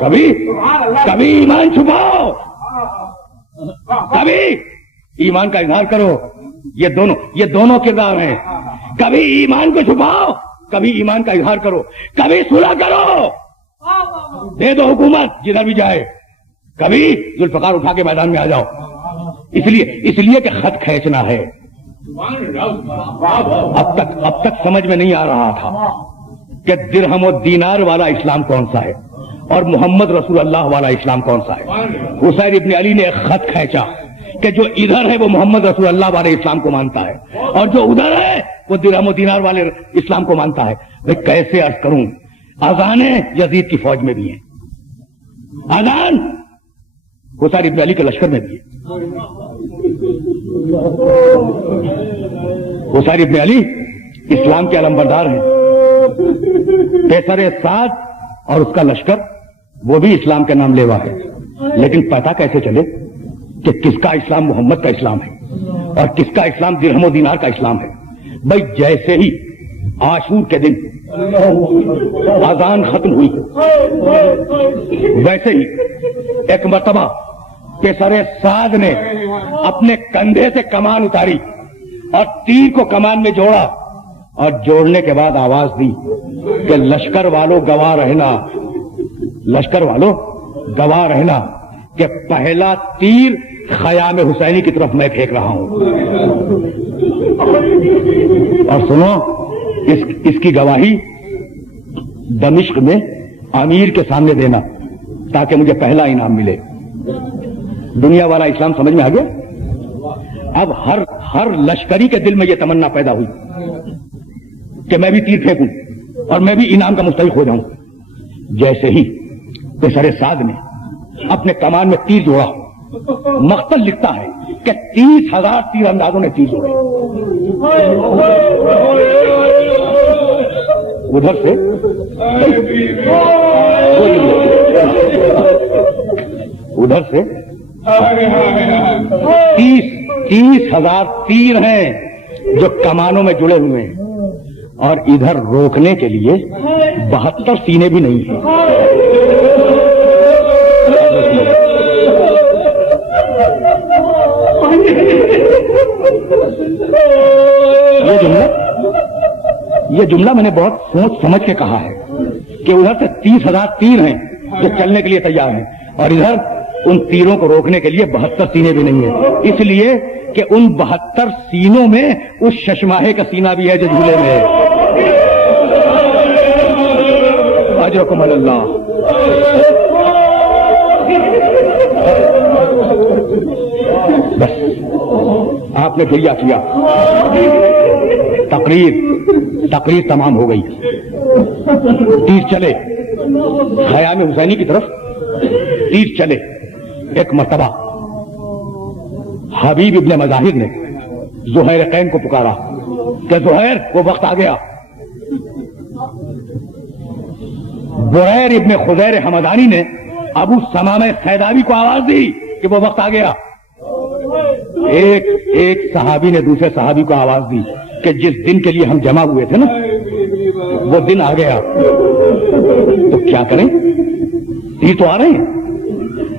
کبھی کبھی ایمان چھپاؤ، کبھی ایمان کا اظہار کرو. یہ دونوں کردار ہیں. کبھی ایمان کو چھپاؤ، کبھی ایمان کا اظہار کرو. کبھی صلح کرو، دے دو حکومت جدھر بھی جائے. کبھی ذوالفقار اٹھا کے میدان میں آ جاؤ. اس لیے کہ خط کھینچنا ہے. اب تک سمجھ میں نہیں آ رہا تھا کہ درہم و دینار والا اسلام کون سا ہے اور محمد رسول اللہ والا اسلام کون سا ہے. حسین ابن علی نے ایک خط کھینچا کہ جو ادھر ہے وہ محمد رسول اللہ والے اسلام کو مانتا ہے اور جو ادھر ہے وہ درہم و دینار والے اسلام کو مانتا ہے. میں کیسے عرض کروں؟ اذانیں یزید کی فوج میں بھی ہیں، اذان حسین ابن علی کے لشکر میں بھی ہے. حسین ابن علی اسلام کے علمبردار ہیں. پیسر سعد اور اس کا لشکر وہ بھی اسلام کے نام لیوا ہے. لیکن پتہ کیسے چلے کہ کس کا اسلام محمد کا اسلام ہے اور کس کا اسلام درہم و دینار کا اسلام ہے؟ بھائی جیسے ہی عاشور کے دن اذان ختم ہوئی ویسے ہی ایک مرتبہ پیسر سعد نے اپنے کندھے سے کمان اتاری اور تیر کو کمان میں جوڑا اور جوڑنے کے بعد آواز دی کہ لشکر والوں گواہ رہنا، لشکر والوں گواہ رہنا کہ پہلا تیر خیام حسینی کی طرف میں پھینک رہا ہوں. اور سنو اس کی گواہی دمشق میں امیر کے سامنے دینا تاکہ مجھے پہلا انعام ملے. دنیا والا اسلام سمجھ میں آ گیا. اب ہر لشکری کے دل میں یہ تمنا پیدا ہوئی کہ میں بھی تیر پھینکوں اور میں بھی انعام کا مستحق ہو جاؤں. جیسے ہی پیسر سعد نے اپنے کمان میں تیر جوڑا، مقتل لکھتا ہے کہ 30,000 تیر اندازوں نے تیر جوڑے. ادھر سے 30,000 تیر ہیں جو کمانوں میں جڑے ہوئے ہیں اور ادھر روکنے کے لیے 72 سینے بھی نہیں ہیں. یہ جملہ میں نے بہت سوچ سمجھ کے کہا ہے کہ ادھر سے 30,000 تیر ہیں جو چلنے کے لیے تیار ہیں اور ادھر ان تیروں کو روکنے کے لیے 72 سینے بھی نہیں ہیں. اس لیے کہ ان 72 سینوں میں اس ششماہے کا سینہ بھی ہے جو جھولے میں ہے. اجرکم اللہ. بس آپ نے گریہ کیا، تقریر تمام ہو گئی. تیر چلے خیام حسینی کی طرف، تیر چلے. ایک مرتبہ حبیب ابن مظاہر نے زہیر قین کو پکارا کہ زہیر وہ وقت آ گیا. بریر ابن خزیر حمدانی نے ابو سمامہ سیداوی کو آواز دی کہ وہ وقت آ گیا. ایک صحابی نے دوسرے صحابی کو آواز دی کہ جس دن کے لیے ہم جمع ہوئے تھے نا وہ دن آ گیا. تو کیا کریں؟ تیر تو آ رہے ہیں،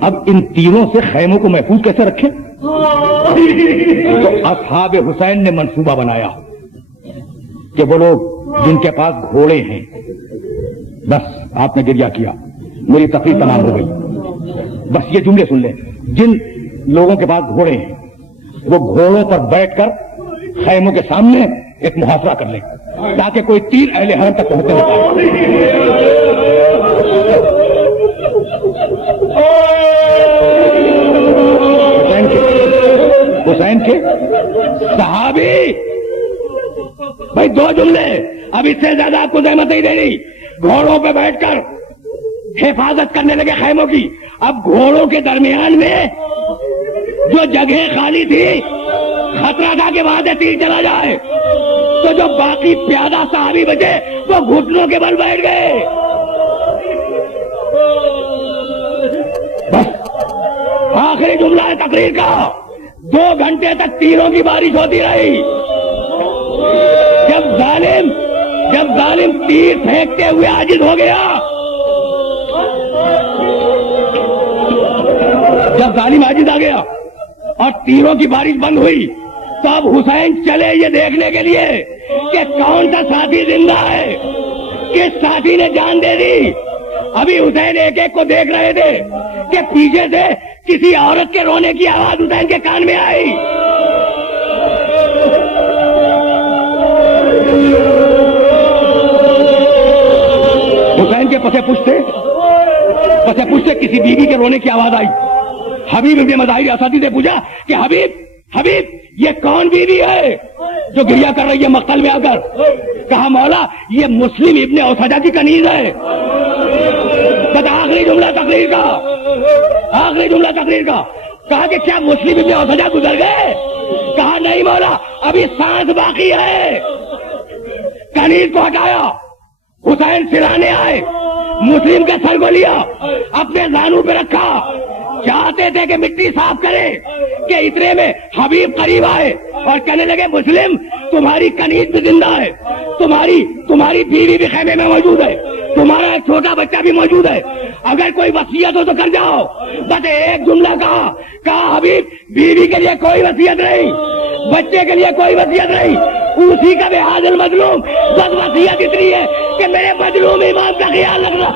اب ان تیروں سے خیموں کو محفوظ کیسے رکھیں؟ تو اصحاب حسین نے منصوبہ بنایا کہ وہ لوگ جن کے پاس گھوڑے ہیں. بس آپ نے گریہ کیا، میری تقریر تمام ہو گئی. بس یہ جملے سن لیں، جن لوگوں کے پاس گھوڑے ہیں وہ گھوڑوں پر بیٹھ کر خیموں کے سامنے ایک محاصرہ کر لیں تاکہ کوئی تیر اہل حرم تک پہنچنے نہ پائے. حسین کے صحابی، بھائی 2 جملے، اب اس سے زیادہ آپ کو زحمت نہیں دینی. گھوڑوں پہ بیٹھ کر حفاظت کرنے لگے خیموں کی. اب گھوڑوں کے درمیان میں جو جگہ خالی تھی خطرہ تھا کہ وہاں سے تیر چلا جائے، تو جو باقی پیادہ صحابی بچے وہ گھٹنوں کے بل بیٹھ گئے. بس آخری جملہ ہے تقریر کا. 2 گھنٹے تک تیروں کی بارش ہوتی رہی. جب ظالم تیر پھینکتے ہوئے عاجز ہو گیا جب ظالم عاجز آ گیا اور تیروں کی بارش بند ہوئی تو اب حسین چلے یہ دیکھنے کے لیے کہ کون سا ساتھی زندہ ہے، کس ساتھی نے جان دے دی۔ ابھی حسین ایک ایک کو دیکھ رہے تھے کہ پیچھے سے کسی عورت کے رونے کی آواز حسین کے کان میں آئی۔ حسین کے پسے پشتے کسی بیوی کے رونے کی آواز آئی۔ حبیب ابن مظاہر اسدی سے پوچھا کہ حبیب یہ کون بیوی ہے جو گریا کر رہی ہے مقتل میں آ کر؟ کہا مولا یہ مسلم ابن اوسجہ کی کنیز ہے۔ بس آخری جملہ تقریر کا کہا کہ کیا مسلم ابن اوسجہ گزر گئے؟ کہا نہیں مولا ابھی سانس باقی ہے۔ کنیز کو ہٹایا، حسین سرانے آئے، مسلم کے سر کو لیا، اپنے زانو پہ رکھا، چاہتے تھے کہ مٹی صاف کرے کہ اتنے میں حبیب قریب آئے اور کہنے لگے مسلم تمہاری کنیز بھی زندہ ہے، تمہاری بیوی بھی خیمے میں موجود ہے، تمہارا ایک چھوٹا بچہ بھی موجود ہے، اگر کوئی وصیت ہو تو کر جاؤ۔ بس ایک جملہ کہا حبیب بیوی کے لیے کوئی وصیت نہیں، بچے کے لیے کوئی وصیت نہیں، اسی کا بے حاضر مظلوم، بس وصیت اتنی ہے کہ میرے مظلوم ایمان کا خیال رکھنا۔